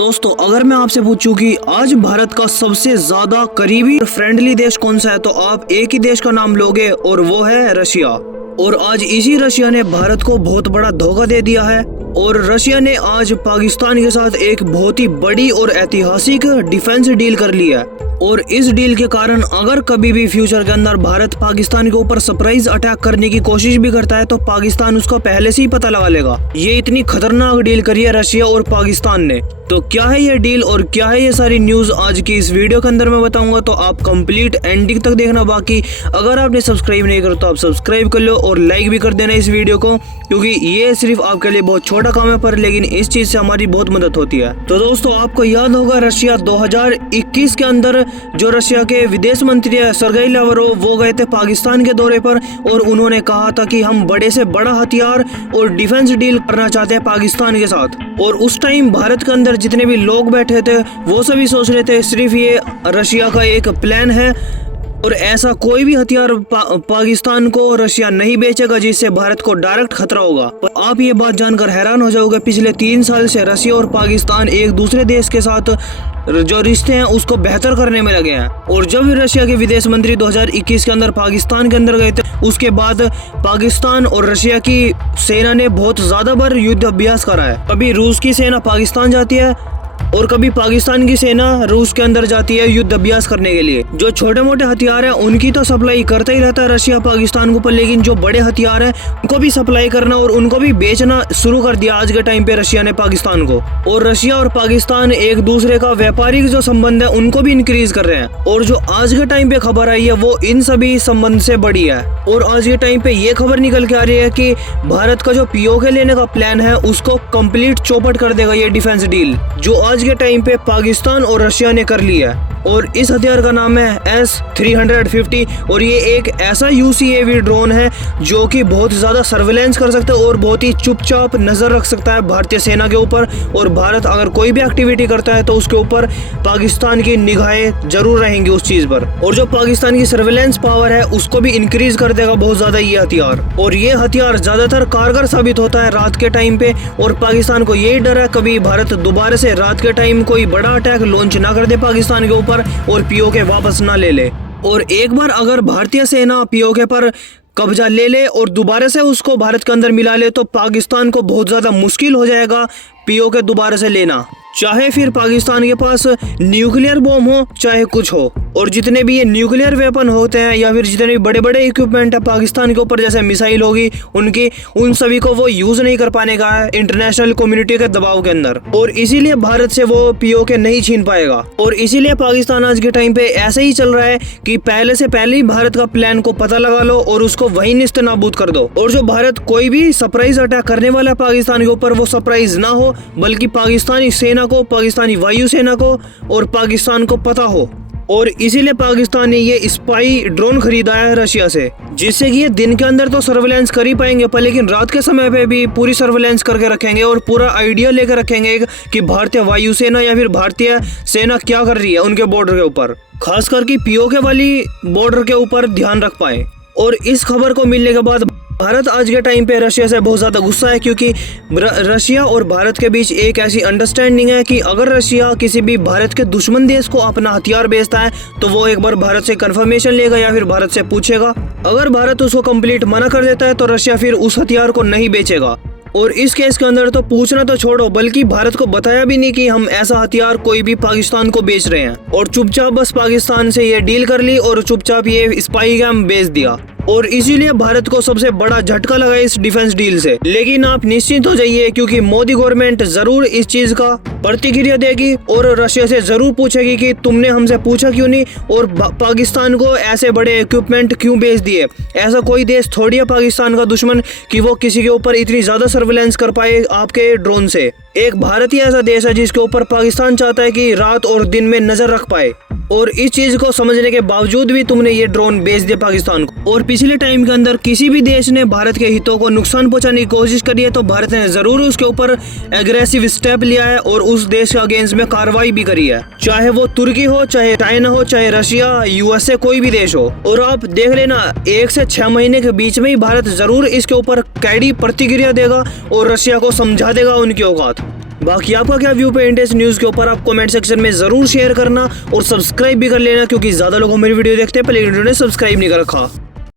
दोस्तों अगर मैं आपसे पूछूं कि आज भारत का सबसे ज्यादा करीबी और फ्रेंडली देश कौन सा है तो आप एक ही देश का नाम लोगे और वो है रशिया। और आज इसी रशिया ने भारत को बहुत बड़ा धोखा दे दिया है और रशिया ने आज पाकिस्तान के साथ एक बहुत ही बड़ी और ऐतिहासिक डिफेंस डील कर ली है। और इस डील के कारण अगर कभी भी फ्यूचर के अंदर भारत पाकिस्तान के ऊपर सरप्राइज अटैक करने की कोशिश भी करता है तो पाकिस्तान उसका पहले से ही पता लगा लेगा। ये इतनी खतरनाक डील करी है रशिया और पाकिस्तान ने। तो क्या है ये डील और क्या है ये सारी न्यूज आज की इस वीडियो के अंदर मैं बताऊंगा, तो आप कंप्लीट एंडिंग तक देखना। बाकी अगर आपने सब्सक्राइब नहीं करो तो आप सब्सक्राइब कर लो और लाइक भी कर देना इस वीडियो को, क्योंकि ये सिर्फ आपके लिए बहुत छोटा काम है पर लेकिन इस चीज से हमारी बहुत मदद होती है। तो दोस्तों आपको याद होगा रशिया 2021 के अंदर जो रशिया के विदेश मंत्री है सर्गेई लावरोव वो गए थे पाकिस्तान के दौरे पर और उन्होंने कहा था कि हम बड़े से बड़ा हथियार और डिफेंस डील करना चाहते हैं पाकिस्तान के साथ। और उस टाइम भारत के अंदर जितने भी लोग बैठे थे वो सभी सोच रहे थे सिर्फ ये रशिया का एक प्लान है और ऐसा कोई भी हथियार पाकिस्तान को रशिया नहीं बेचेगा जिससे भारत को डायरेक्ट खतरा होगा। पर आप ये बात जानकर हैरान हो जाओगे, पिछले 3 साल से रशिया और पाकिस्तान एक दूसरे देश के साथ जो रिश्ते हैं उसको बेहतर करने में लगे हैं। और जब रशिया के विदेश मंत्री 2021 के अंदर पाकिस्तान के अंदर गए थे उसके बाद पाकिस्तान और रशिया की सेना ने बहुत ज्यादा बार युद्ध अभ्यास करा है। कभी रूस की सेना पाकिस्तान जाती है और कभी पाकिस्तान की सेना रूस के अंदर जाती है युद्ध अभ्यास करने के लिए। जो छोटे मोटे हथियार है उनकी तो सप्लाई करता ही रहता है रशिया पाकिस्तान के ऊपर, लेकिन जो बड़े हथियार है उनको भी सप्लाई करना और उनको भी बेचना शुरू कर दिया आज के टाइम पे रशिया ने पाकिस्तान को। और रशिया और पाकिस्तान एक दूसरे का व्यापारिक जो संबंध है उनको भी इंक्रीज कर रहे हैं। और जो आज के टाइम पे खबर आई है वो इन सभी संबंध से बड़ी है। और आज के टाइम पे ये खबर निकल के आ रही है कि भारत का जो पीओके लेने का प्लान है उसको कंप्लीट चौपट कर देगा ये डिफेंस डील जो आज के टाइम पे पाकिस्तान और रशिया ने कर लिया है। और इस हथियार का नाम है S-350 और ये एक ऐसा UCAV ड्रोन है जो कि बहुत ज़्यादा सर्वेलेंस कर सकता है और बहुत ही चुपचाप नज़र रख सकता है भारतीय सेना के ऊपर। और भारत अगर कोई भी एक्टिविटी करता है तो उसके ऊपर पाकिस्तान की निगाहें जरूर रहेंगी उस चीज़ पर। और जो पाकिस्तान की सर्वेलेंस पावर है उसको भी इंक्रीज कर देगा बहुत ज़्यादा ये हथियार। और ये हथियार ज़्यादातर कारगर साबित होता है रात के टाइम पे और पाकिस्तान को यही डर है कभी भारत दोबारा से रात के टाइम कोई बड़ा अटैक लॉन्च ना कर दे पाकिस्तान के ऊपर और पीओके वापस ना ले ले। और एक बार अगर भारतीय सेना पीओके पर कब्जा ले ले और दोबारा से उसको भारत के अंदर मिला ले तो पाकिस्तान को बहुत ज्यादा मुश्किल हो जाएगा पीओके दोबारा से लेना, चाहे फिर पाकिस्तान के पास न्यूक्लियर बॉम्ब हो चाहे कुछ हो। और जितने भी ये न्यूक्लियर वेपन होते हैं या फिर जितने भी बड़े बड़े इक्विपमेंट है पाकिस्तान के ऊपर जैसे मिसाइल होगी उनकी, उन सभी को वो यूज नहीं कर पाने का है इंटरनेशनल कम्युनिटी के दबाव के अंदर। और इसीलिए भारत से वो पीओके नहीं छीन पाएगा। और इसीलिए पाकिस्तान आज के टाइम पे ऐसे ही चल रहा है कि पहले से पहले ही भारत का प्लान को पता लगा लो और उसको वही निस्तनाबूद कर दो। और जो भारत कोई भी सरप्राइज अटैक करने वाला है पाकिस्तान के ऊपर वो सरप्राइज ना हो बल्कि पाकिस्तानी सेना को, पाकिस्तानी वायुसेना को और पाकिस्तान को पता हो। और इसीलिए पाकिस्तान ने ये स्पाई ड्रोन खरीदा है रशिया से, जिससे कि ये दिन के अंदर तो सर्वेलेंस कर ही पाएंगे पर लेकिन रात के समय पे भी पूरी सर्वेलेंस करके रखेंगे और पूरा आइडिया लेकर रखेंगे कि भारतीय वायुसेना या फिर भारतीय सेना क्या कर रही है उनके बॉर्डर के ऊपर, खास करके पीओके वाली बॉर्डर के ऊपर ध्यान रख पाए। और इस खबर को मिलने के बाद भारत आज के टाइम पे रशिया से बहुत ज़्यादा गुस्सा है, क्योंकि रशिया और भारत के बीच एक ऐसी अंडरस्टैंडिंग है कि अगर रशिया किसी भी भारत के दुश्मन देश को अपना हथियार बेचता है तो वो एक बार भारत से कंफर्मेशन लेगा या फिर भारत से पूछेगा। अगर भारत उसको कंप्लीट मना कर देता है तो रशिया फिर उस हथियार को नहीं बेचेगा। और इस केस के अंदर तो पूछना तो छोड़ो बल्कि भारत को बताया भी नहीं कि हम ऐसा हथियार कोई भी पाकिस्तान को बेच रहे हैं और चुपचाप बस पाकिस्तान से ये डील कर ली और चुपचाप ये स्पाई गैम बेच दिया। और इसीलिए भारत को सबसे बड़ा झटका लगा इस डिफेंस डील से। लेकिन आप निश्चिंत हो जाइए क्योंकि मोदी गवर्नमेंट जरूर इस चीज का प्रतिक्रिया देगी और रशिया से जरूर पूछेगी कि तुमने हमसे पूछा क्यों नहीं और पाकिस्तान को ऐसे बड़े इक्विपमेंट क्यों बेच दिए। ऐसा कोई देश थोड़ी है पाकिस्तान का दुश्मन कि वो किसी के ऊपर इतनी ज्यादा सर्वेलेंस कर पाए आपके ड्रोन से। एक भारत ही ऐसा देश है जिसके ऊपर पाकिस्तान चाहता है कि रात और दिन में नजर रख पाए। और इस चीज को समझने के बावजूद भी तुमने ये ड्रोन बेच दिया पाकिस्तान को। और पिछले टाइम के अंदर किसी भी देश ने भारत के हितों को नुकसान पहुंचाने की कोशिश करी है तो भारत ने जरूर उसके ऊपर एग्रेसिव स्टेप लिया है और उस देश के अगेंस्ट में कार्रवाई भी करी है, चाहे वो तुर्की हो, चाहे चाइना हो, चाहे रशिया, USA कोई भी देश हो। और आप देख लेना 1 से 6 महीने के बीच में ही भारत जरूर इसके ऊपर कड़ी प्रतिक्रिया देगा और रशिया को समझा देगा उनकी औकात। बाकी आपका क्या व्यू पे इंडियन न्यूज के ऊपर, आप कमेंट सेक्शन में जरूर शेयर करना और सब्सक्राइब भी कर लेना, क्योंकि ज्यादा लोगों मेरी वीडियो देखते हैं पहले इन्होंने सब्सक्राइब नहीं कर रखा।